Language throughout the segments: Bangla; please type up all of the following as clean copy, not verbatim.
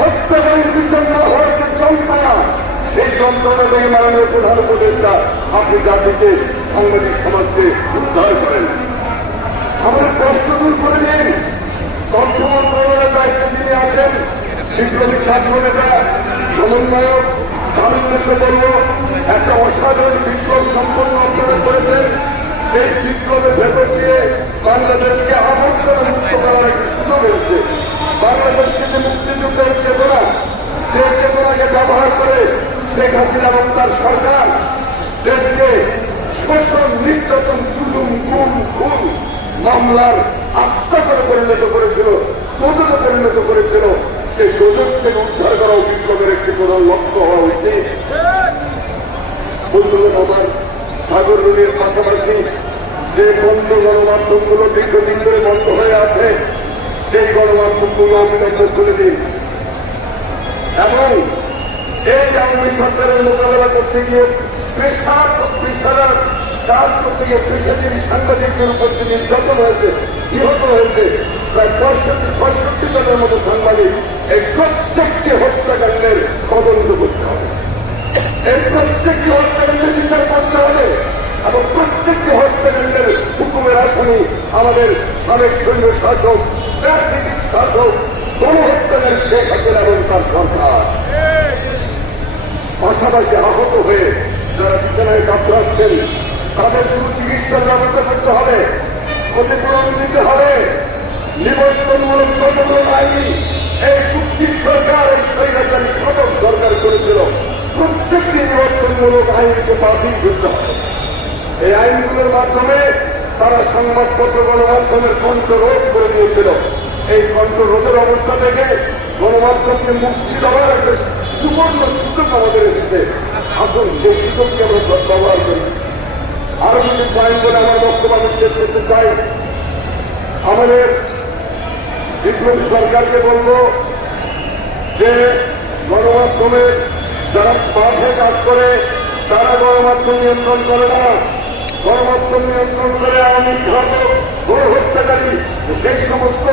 হত্যাকারীর বিচার না হওয়ার যে যন্ত্রণা, সেই যন্ত্রণা থেকে মাননীয় প্রধান উপদেষ্টা আপনি জাতিকে, সাংবাদিক সমাজকে উদ্ধার করেন। আমাদের কষ্ট দূর করে দিন। তথ্য মন্ত্রণালয়ের দায়িত্বে যিনি আছেন বিপ্লবী ছাত্র নেতা সমন্বয়ক, আমি উদ্দেশ্যে বলব একটা অসাধারণ বিপ্লব সম্পন্ন আপনারা করেছেন। সেই বিপ্লবের ভেতর দিয়ে বাংলাদেশকে আবর্জনা মুক্ত করার একটি সুযোগ হয়েছে। বাংলাদেশকে যে মুক্তিযুদ্ধের চেতনা, যে চেতনাকে ব্যবহার করে শেখ হাসিনা এবং তার সরকার দেশকে শোষণ, নির্যাতন, জুলুম, গুম, খুন, মামলার আস্থা করে পরিণত করেছিল, প্রযোগে পরিণত করেছিল, সেই প্রযোগ থেকে উদ্ধার করা বিপ্লবের একটি প্রধান লক্ষ্য হওয়া উচিত। বন্ধুগণ আমার, সাগর রুনির পাশাপাশি যে বন্ধ গণমাধ্যমগুলো দীর্ঘদিন ধরে বন্ধ হয়ে আছে, সেই গণমাধ্যমগুলো অবিলম্ব খুলে দিন। এবং এই আওয়ামী সরকারের মোকাবেলা করতে গিয়ে পেশাদার কাজ করতে গিয়ে পেশাজীবী সাংবাদিকদের উপর যে নির্যাতন হয়েছে, নিহত হয়েছে প্রায় 65 জনের মতো সাংবাদিক, এই প্রত্যেকটি হত্যাকাণ্ডের তদন্ত করতে হবে। এই প্রত্যেকটি হত্যাকাণ্ডের বিচার করতে হবে এবং প্রত্যেকটি হত্যাকাণ্ডের হুকুমের আসামি আমাদের সাবেক সৈন্য শাসক, শাসক, গণহত্যাকারী শেখ হাসিনা এবং তার সরকার। পাশাপাশি আহত হয়ে যারা বিছানায় কাতরাচ্ছেন তাদের শুধু চিকিৎসার ব্যবস্থা করতে হবে, ক্ষতিপূরণ দিতে হবে। নিবন্ধনমূলক যতগুলো আইনি এই কুৎসিত সরকার, এই স্বৈরাচারী ঘাতক সরকার করেছিল, প্রত্যেকটি নিবন্ধনমূলক আইনকে বাতিল করতে হবে। এই আইনগুলোর মাধ্যমে তারা সংবাদপত্র গণমাধ্যমের কণ্ঠরোধ করে দিয়েছিল। এই কণ্ঠরোধের অবস্থা থেকে গণমাধ্যমকে মুক্তি দেওয়ার একটা সুবর্ণ সুযোগ আমাদের এসেছে। আসুন সেই সুযোগকে আমরা ব্যবহার করি। আরো যদি পয়েন্ট বলে আমার বক্তব্য আমি শেষ করতে চাই। আমাদের বিপ্লবী সরকারকে বলবো যে গণমাধ্যমের যারা মাঠে কাজ করে তারা গণমাধ্যম নিয়ন্ত্রণ করে না, গণমাধ্যম নিয়ন্ত্রণ করে আওয়ামী ঘাতক, গণ হত্যাকারী, সেই সমস্ত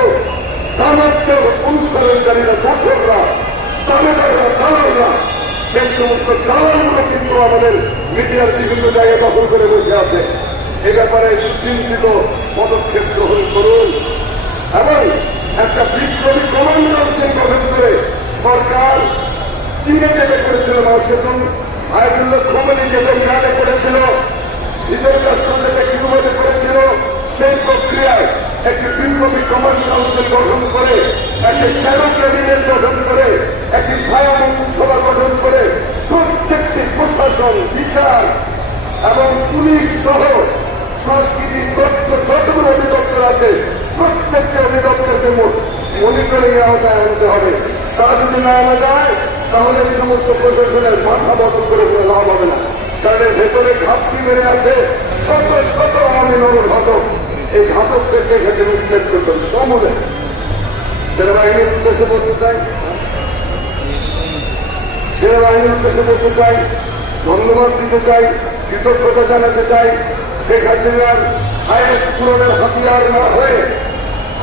দানবদের অনুসরণকারীরা, দোসররা, দামেদাররা, দালালরা, সেই সমস্ত দালালগুলো কিন্তু আমাদের মিডিয়ার বিভিন্ন জায়গায় দখল করে বসে আছে। এ ব্যাপারে সুচিন্তিত পদক্ষেপ গ্রহণ করুন এবং একটা বিপ্লবী কমান্ডার সেই গঠন করে সরকার চীনে যেতে করেছিল, সেতু আয়াতুল্লাহ খোমেনি যেটা ইরানে করেছিল, নিজের রাষ্ট্র যেটা কিউবাতে করেছিল, সেই প্রক্রিয়ায় একটি বিপ্লবী কমান্ড কাউন্সিল গঠন করে, একটি শ্যাডো ক্যাবিনেট গঠন করে, একটি ছায়া মন্ত্রিসভা গঠন করে প্রত্যেকটি প্রশাসন, বিচার এবং পুলিশ সহ সংস্কৃতি, তথ্য যতগুলো অধিদপ্তর আছে প্রত্যেকটি অধিদপ্তরকে মনিটরিং এর আওতায় আনতে হবে। তা যদি না আনা যায় তাহলে এই সমস্ত প্রশাসনের মাথা বদল করে কোনো লাভ হবে না। তাদের ভেতরে ঘাটতি বেড়ে আছে, শত শত আওয়ামী ঘাতক, এই ঘাতকদেরকে এখানে উচ্ছেদ করতে সমূলে। সেনাবাহিনীর উদ্দেশ্যে বলতে চাই, সেনাবাহিনীর উদ্দেশ্যে বলতে চাই, ধন্যবাদ দিতে চাই, কৃতজ্ঞতা জানাতে চাই। শেখ হাসিনার আয়েস পূরণের হাতিয়ার না হয়ে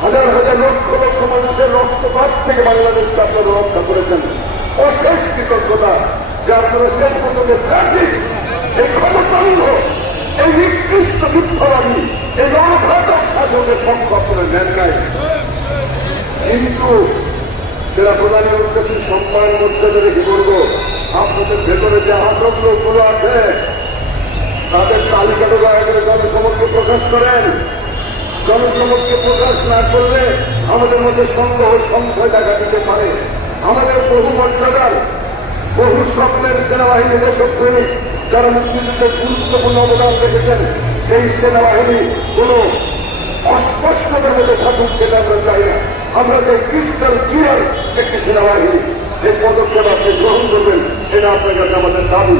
হাজার হাজার লক্ষ লক্ষ মানুষের রক্তপাত থেকে বাংলাদেশকে আপনারা রক্ষা করেছেন। অশেষ কৃতজ্ঞতা যে আপনারা শেষ পর্যন্ত এই ক্ষমতান্ধ, এই নিকৃষ্ট মিথ্যাবাদী, এই গণঘাতক শাসকের পক্ষ আপনারা নেন নাই। কিন্তু সেরা প্রধানের উদ্দেশ্যে সম্মান মর্যাদা রেখে বলবো, আপনাদের ভেতরে যে আটক লোকগুলো আছে তাদের তালিকাটা দয়া করে জনসমক্ষে প্রকাশ করেন। জনসমক্ষে প্রকাশ না করলে আমাদের মধ্যে সন্দেহ, সংশয় দেখা দিতে পারে। আমাদের বহু মর্যাদার, বহু স্বপ্নের সেনাবাহিনী, দেশপ্রেমিক যারা মুক্তিযুদ্ধে গুরুত্বপূর্ণ অবদান রেখেছেন, সেই সেনাবাহিনী কোন অস্পষ্টতার মধ্যে থাকুক সেটা আমরা চাই না। আমরা যে ক্রিস্টাল ক্লিয়ার একটি সেনাবাহিনী, সেই পদক্ষেপ আপনি গ্রহণ করবেন, এটা আপনার কাছে আমাদের দাবি।